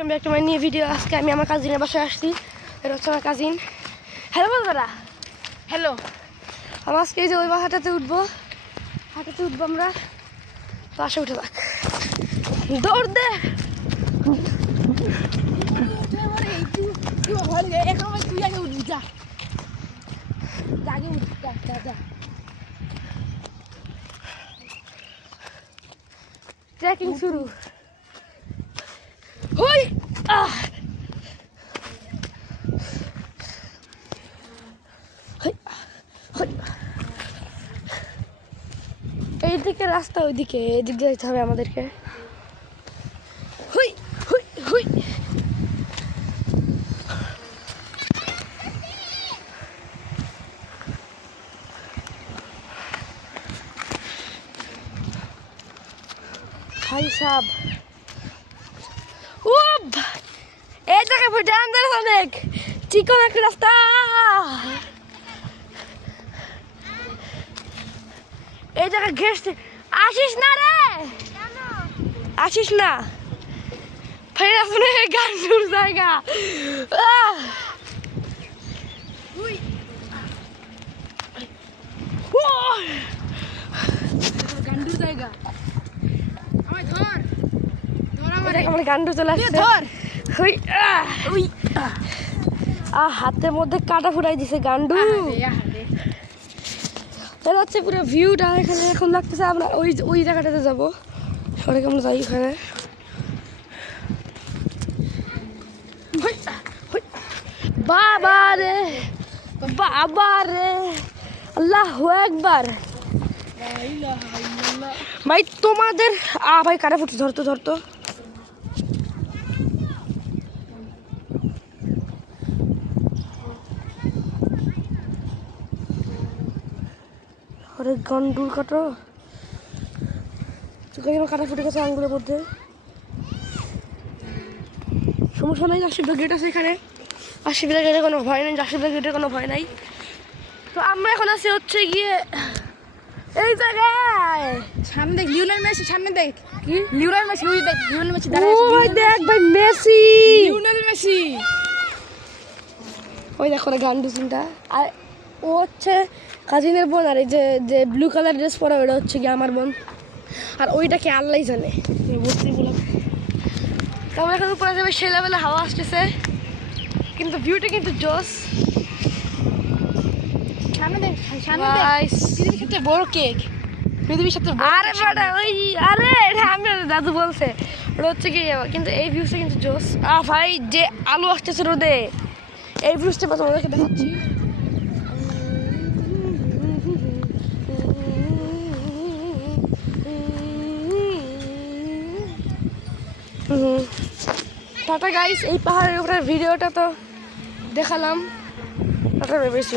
একটা নিয়ে ভিডিও। আজকে আমি আমার কাজিনের বাসায় আসছি। এটা হচ্ছে আমার কাজিন। Hello বলবারা, hello. আমরা আজকে এই যে ওই হাঁটাতে উঠবো আমরা। বাসে উঠে যাক, দৌড় দে। ট্রেকিং শুরু। হই এইদিকে রাস্তা, ওইদিকে এদিক দিয়ে যেতে হবে আমাদেরকে। হুই হুই হুই। ভাই সাহেব, এই জায়গায় ফুটে আনতে অনেক চিকন একটা রাস্তা। এই জায়গায় ঘেসতে আসিস না রে, আসিস না ভাই। আপনি গান্ডুর জায়গা, গান্ডুর জায়গা। আমার গান্ডু চলে আসছে। হাতের মধ্যে কাটা ফুটাই দিছে গান্ডু। এটা হচ্ছে পুরো ভিউটা এখানে এখন লাগতেছে। আমরা ওই জায়গাটাতে যাবো, সবাই আমরা যাই ওখানে। বাবা রে বাবা রে, আল্লাহু আকবার। ভাই তোমাদের ভাই কাটা ফুটে, ধরতো আরে গান্ডুর কাটো কাটা ফুটে গেছে আঙ্গুলের মধ্যে। সমস্যা নাই, আশিফের গেট আছে এখানে। আশিফের গেটের কোনো ভয় নেই, আশিফের গেটের কোনো ভয় নাই। তো আমরা এখন আছি হচ্ছে গিয়ে এই জায়গায়। সামনে দেখ লিওনেল মেসি, সামনে দেখ। কি লিওনেল মেসি? ওই দেখ লিওনেল মেসি দাঁড়ায় আছে। ওই দেখ ভাই মেসি, লিওনেল মেসি। ওই দেখো না গান্ডু সিনটা। আর ও হচ্ছে কাজিনের বোন। আর এই যে ব্লু কালার ড্রেস পরা ওটা হচ্ছে গিয়ে আমার বোন। আর ওইটাকে আল্লাহ জানে, বুঝতেই বললাম। তো আমরা এখন উপরে যাবে, সে লেভেলে হাওয়া আসতেছে, কিন্তু ভিউটা কিন্তু জোস। সামনে দেখ, সামনে দেখ। পৃথিবীর সবচেয়ে বড় কেক, পৃথিবীর সবচেয়ে বড়। আরে বাটা ওই, আরে এটা আমি দাদু বলছে ওটা হচ্ছে কি, কিন্তু এই ভিউসটা কিন্তু জোস। ভাই যে আলো আসতেছে রোদে, এই ভিউসটা তোমাদেরকে দেখাচ্ছি। টাটা গাইস, এই পাহাড়ের উপরে ভিডিওটা তো দেখালাম। টাটা, বেশি